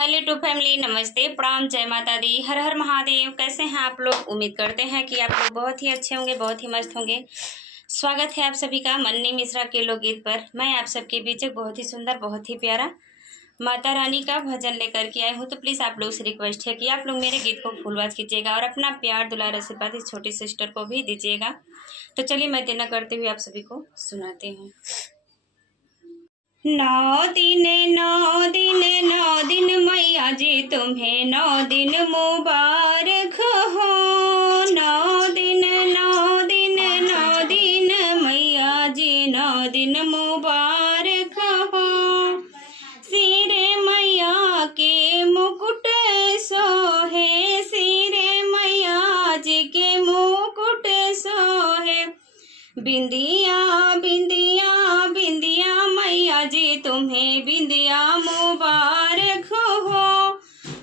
Hello to family, नमस्ते, प्रणाम, जय माता दी, हर हर महादेव। कैसे हैं आप लोग? उम्मीद करते हैं कि आप लोग बहुत ही अच्छे होंगे, बहुत ही मस्त होंगे। स्वागत है आप सभी का मन्नी मिश्रा के लोकगीत पर। मैं आप सबके बीच एक बहुत ही सुंदर, बहुत ही प्यारा माता रानी का भजन लेकर के आई हूँ। तो प्लीज़ आप लोग से रिक्वेस्ट है कि आप लोग मेरे गीत को फुलवाच कीजिएगा और अपना प्यार दुलार आशीर्वाद इस छोटी सिस्टर को भी दीजिएगा। तो चलिए मैं देना करते हुए आप सभी को सुनाती हूँ। 9 दिन मैया जी तुम्हें 9 दिन मुबारक हो। 9 दिन मैया जी 9 दिन मुबारक हो। सिरे मैया के मुकुट सोहे, सिरे मैया जी के मुकुट सोहे। बिंदिया बिंदिया बिंदिया मैया जी तुम्हें बिंदिया मुबारक हो।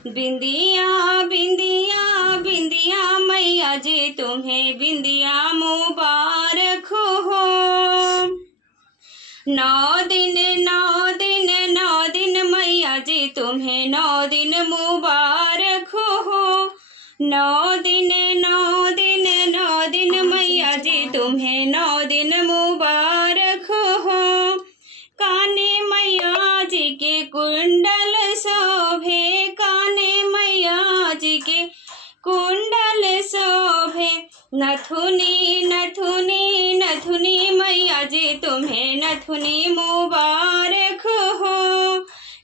बिंदिया बिंदिया बिंदिया मैया जी तुम्हें बिंदिया मुबारक हो। 9 दिन मैया जी तुम्हें 9 दिन मुबारक हो। 9 दिन मैया जी तुम्हें 9 दिन मुबारक हो। काने मैया जी के कुंडल शोभे, काने मैया जी के कुंडल शोभे। नथुनी नथुनी नथुनी मैया जी तुम्हें नथुनी मुबारक हो।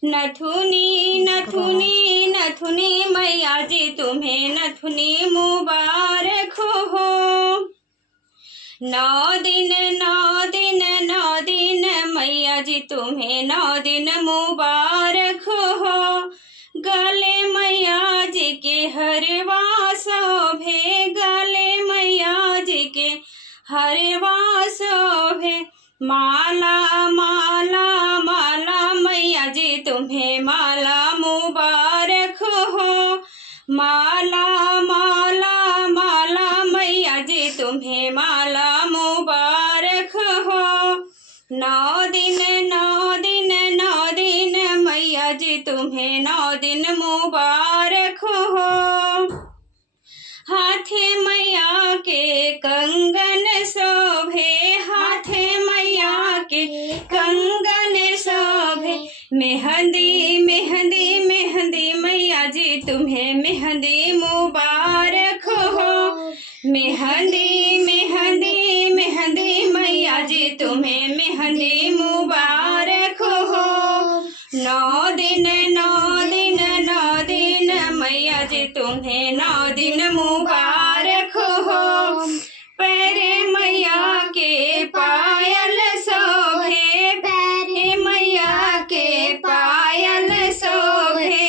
नथुनी नथुनी नथुनी मैया जी तुम्हें नथुनी मुबारक हो। 9 दिन मैया जी तुम्हें 9 दिन मुबारक हो। गले मैया जी के हरवा शोभे, गले मैया जी के हरवा शोभे। माला माला माला मैया जी तुम्हें माला मुबारक हो। माला माला माला मैया जी तुम्हें माला मुबारक हो। 9 दिन मैया जी तुम्हें 9 दिन मुबारक हो। हाथे मैया के कंगन शोभे, हाथे मैया के कंगन शोभे। मेहंदी मेहंदी मेहंदी मैया जी तुम्हें मेहंदी मुबारक हो। मेहंदी मेहंदी मेहंदी मैया जी तुम्हें मेहंदी मुबारक हो। 9 दिन मैया जी तुम्हें 9 दिन मुबारक हो। पैरे मैया के पायल शोभे, पैरे मैया के पायल शोभे।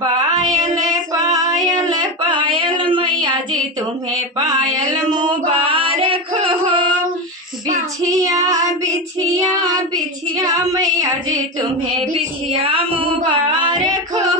पायल पायल पायल मैया जी तुम्हें पायल मुबारक हो। बिछिया बिछिया बिछिया मैया जी तुम्हें बिछिया मुबारक हो।